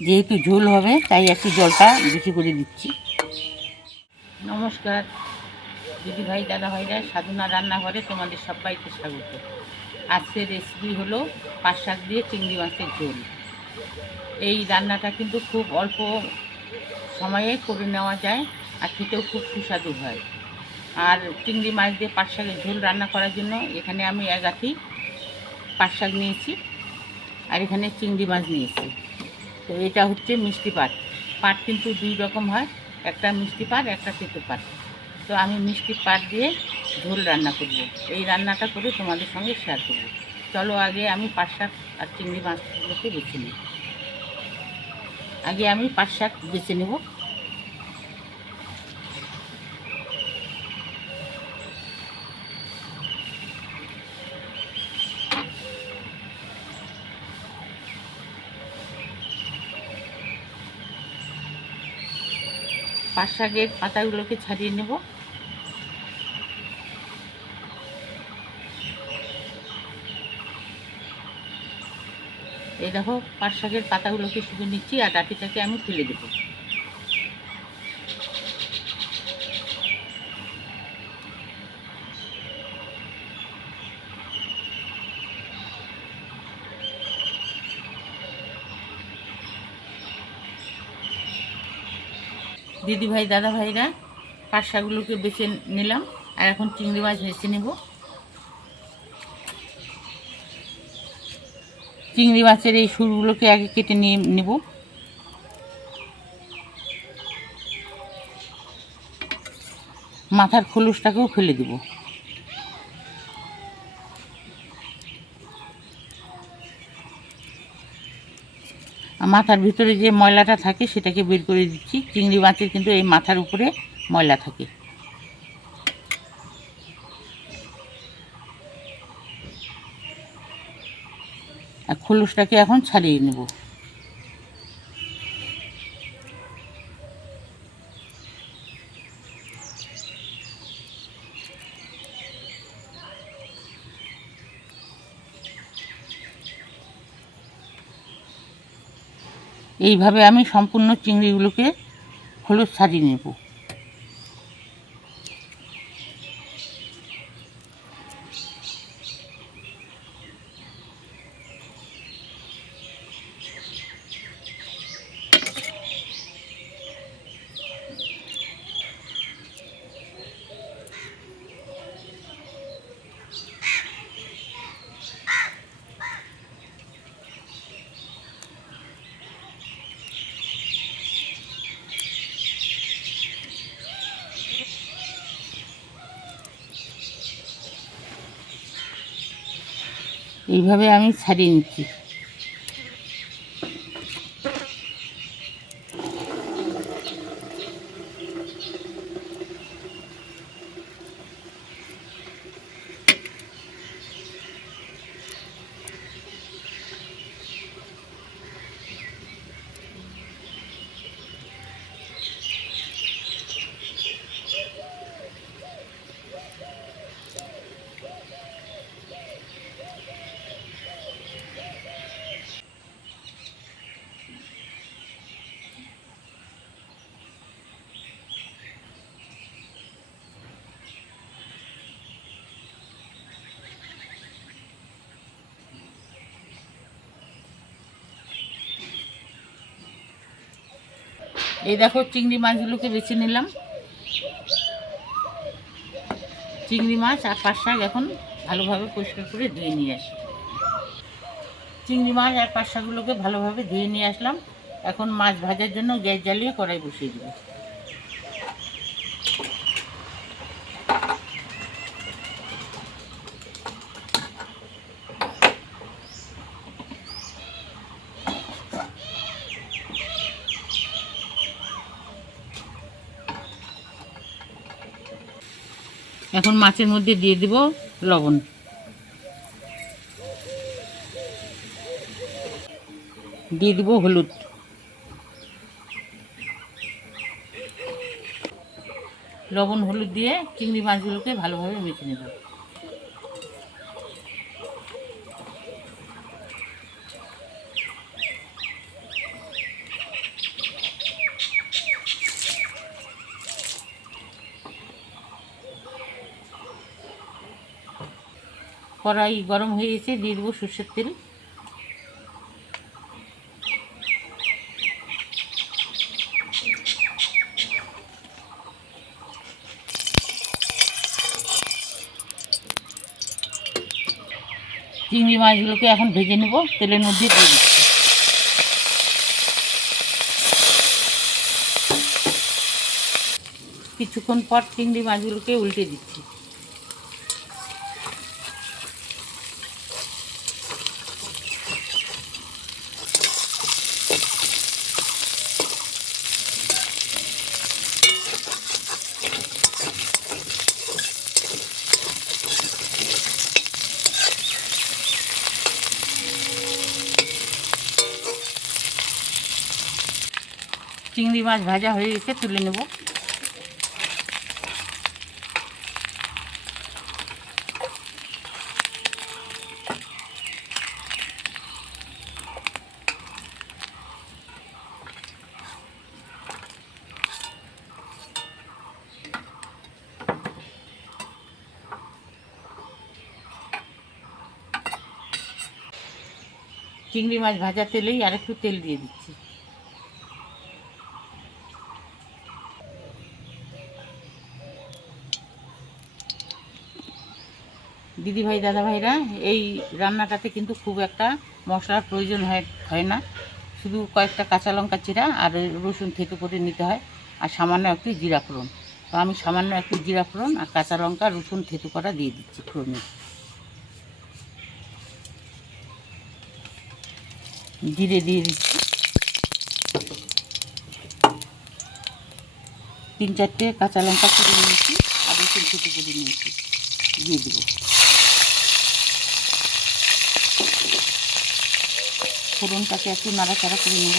যেহেতু ঝোল হবে তাই একটু জলটা বেশি করে দিচ্ছি। নমস্কার দিদি ভাই দাদা ভাইরা, সাধনা রান্নাঘরে তোমাদের সবাইকে স্বাগত। আজকের রেসিপি হলো পাট শাক দিয়ে চিংড়ি মাছের ঝোল। এই রান্নাটা কিন্তু খুব অল্প সময়ে করে নেওয়া যায় আর খেতেও খুব সুস্বাদু হয়। আর চিংড়ি মাছ দিয়ে পাট শাকের ঝোল রান্না করার জন্য এখানে আমি এক আঁটি পাট শাক নিয়েছি আর এখানে চিংড়ি মাছ নিয়েছি। তো এটা হচ্ছে মিষ্টি পাট। পাট কিন্তু দুই রকম হয়, একটা মিষ্টি পাট একটা তেঁতো পাট। তো আমি মিষ্টি পাট দিয়ে ঝোল রান্না করব। এই রান্নাটা করে তোমাদের সঙ্গে শেয়ার করব। চলো আগে আমি পাট শাক আর চিংড়ি মাছগুলোকে বেছে নিই। আগে আমি পাট শাক বেছে নেব। পাট শাকের পাতাগুলোকে ছাড়িয়ে নেব। এই দেখো পাট শাকের পাতাগুলোকে শুধু নিচ্ছি আর ডাঁটিটাকে আমি ফেলে দেবো। দিদি ভাই দাদা ভাইরা, পাট শাকগুলোকে বেছে নিলাম আর এখন চিংড়ি মাছ বেছে নেব। চিংড়ি মাছের এই সুরগুলোকে আগে কেটে নিয়ে নেব। মাথার খোলসটাকেও ফেলে দেব। মাথার ভিতরে যে ময়লাটা থাকে সেটাকে বের করে দিচ্ছি। চিংড়ি মাছের কিন্তু এই মাথার উপরে ময়লা থাকে। আর খোলসটাকে এখন ছাড়িয়ে নেব। এইভাবে আমি সম্পূর্ণ চিংড়িগুলোকে খোলস ছাড়িয়ে নেব। এইভাবে আমি ছাড়িয়ে নিচ্ছি। এই দেখো চিংড়ি মাছগুলোকে বেছে নিলাম। চিংড়ি মাছ আর পাট শাক এখন ভালোভাবে পরিষ্কার করে ধুয়ে নিয়ে আসি। চিংড়ি মাছ আর পাট শাকগুলোকে ভালোভাবে ধুয়ে নিয়ে আসলাম। এখন মাছ ভাজার জন্য গ্যাস জ্বালিয়ে কড়াই বসিয়ে দেবো। এখন মাছের মধ্যে দিয়ে দেব লবণ, দিয়ে দেব হলুদ, লবণ হলুদ দিয়ে চিংড়ি মাছগুলোকে ভালোভাবে মেখে নেব। কড়াই গরম হয়ে গেছে, দিয়ে দেবো সর্ষের তেল। চিংড়ি মাছগুলোকে এখন ভেজে নেব, তেলের মধ্যে দিয়ে দিচ্ছি। কিছুক্ষণ পর চিংড়ি মাছগুলোকে উল্টে দিচ্ছি। চিংড়ি মাছ ভাজা হয়ে গেছে, তুলে নেব। চিংড়ি মাছ ভাজা তেলেই আর একটু তেল দিয়ে দিচ্ছি। দিদিভাই দাদাভাইরা, এই রান্নাটাতে কিন্তু খুব একটা মশলার প্রয়োজন হয় না। শুধু কয়েকটা কাঁচা লঙ্কা চিরা আর রসুন থেতো করে নিতে হয়, আর সামান্য একটু জিরা ফোড়ন। তো আমি সামান্য একটু জিরা ফোড়ন আর কাঁচা লঙ্কা রসুন থেতো করা দিয়ে দিচ্ছি ফোড়নে। জিরে দিয়ে দিচ্ছি, 3-4টে কাঁচা লঙ্কা চিরে নিয়েছি আর রসুন থেতো করে নিয়েছি, দিয়ে দেবো। ফোড়নটাকে একটু নাড়াচাড়া করে নেব।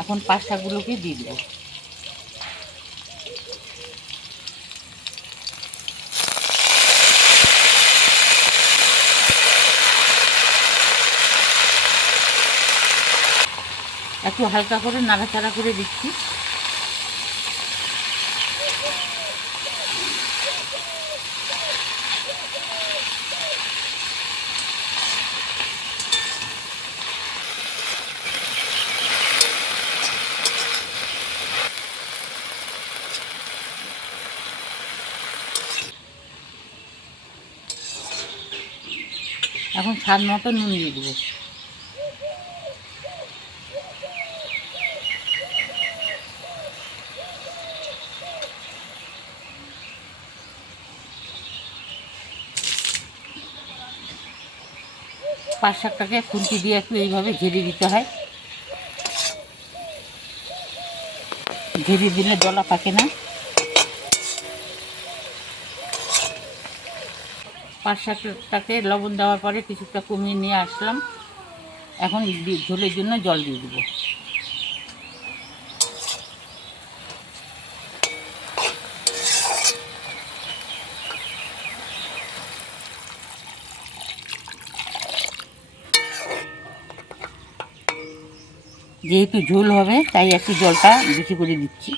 এখন পাট শাকগুলোকে দিয়ে দেবো। একটু হালকা করে নাড়াচাড়া করে দিচ্ছি। এখন স্বাদ মতো নুন দিয়ে দেবো। পাট শাকটাকে খুন্তি দিয়ে একটু এইভাবে ঝেড়ে দিতে হয়, ঝেড়ে দিলে দলা পাকে না। পাট শাকটাকে লবণ দেওয়ার পরে কিছুটা কমিয়ে নিয়ে আসলাম। এখন ঝোলের জন্য জল দিয়ে দেবো। যেহেতু ঝোল হবে তাই একটু জলটা বেশি করে দিচ্ছি।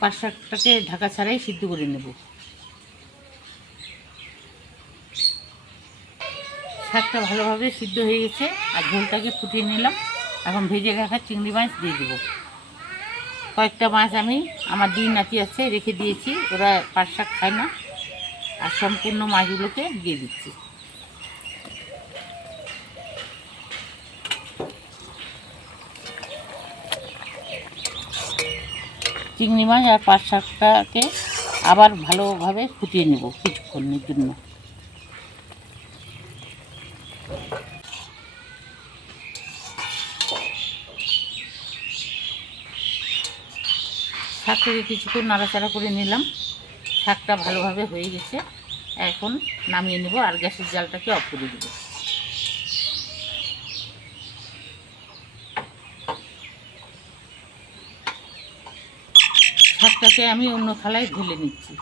পাট শাকটাকে ঢাকা ছাড়াই সিদ্ধ করে নেব। শাকটা ভালোভাবে সিদ্ধ হয়ে গেছে আর ঝোলটাকে ফুটিয়ে নিলাম। এখন ভেজে রাখা চিংড়ি মাছ দিয়ে দেবো। কয়েকটা মাছ আমি আমার 2 নাতি আছে রেখে দিয়েছি, ওরা পাট শাক খায় না, আর সম্পূর্ণ মাছগুলোকে দিয়ে দিচ্ছি। চিংড়ি মাছ আর পাট শাকটাকে আবার ভালোভাবে ফুটিয়ে নেব কিছুক্ষণের জন্য। শাকটাকে কিছুক্ষণ নাড়াচাড়া করে নিলাম। শাকটা ভালোভাবে হয়ে গেছে, এখন নামিয়ে নেব আর গ্যাসের জালটাকে অফ করে দেব। শাকটাকে আমি অন্য থালায় ঢেলে নিচ্ছি।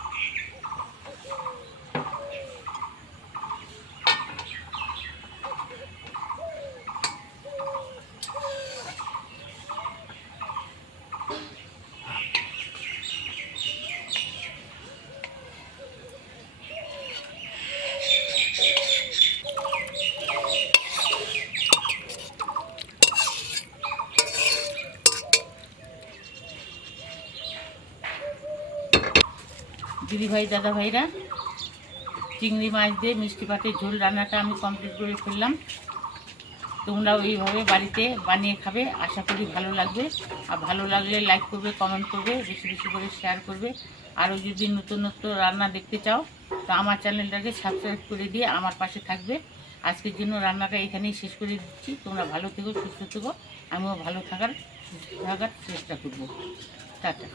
দিদিভাই দাদাভাইরা, চিংড়ি মাছ দিয়ে মিষ্টি পাটের ঝোল রান্নাটা আমি কমপ্লিট করে ফেললাম। তোমরাও এইভাবে বাড়িতে বানিয়ে খাবে, আশা করি ভালো লাগবে। আর ভালো লাগলে লাইক করবে, কমেন্ট করবে, বেশি বেশি করে শেয়ার করবে। আরও যদি নতুন নতুন রান্না দেখতে চাও তো আমার চ্যানেলটাকে সাবস্ক্রাইব করে দিয়ে আমার পাশে থাকবে। আজকের জন্য রান্নাটা এখানেই শেষ করে দিচ্ছি। তোমরা ভালো থেকো, সুস্থ থেকো, আমিও ভালো থাকার সুস্থ থাকার চেষ্টা করবো। টাটা।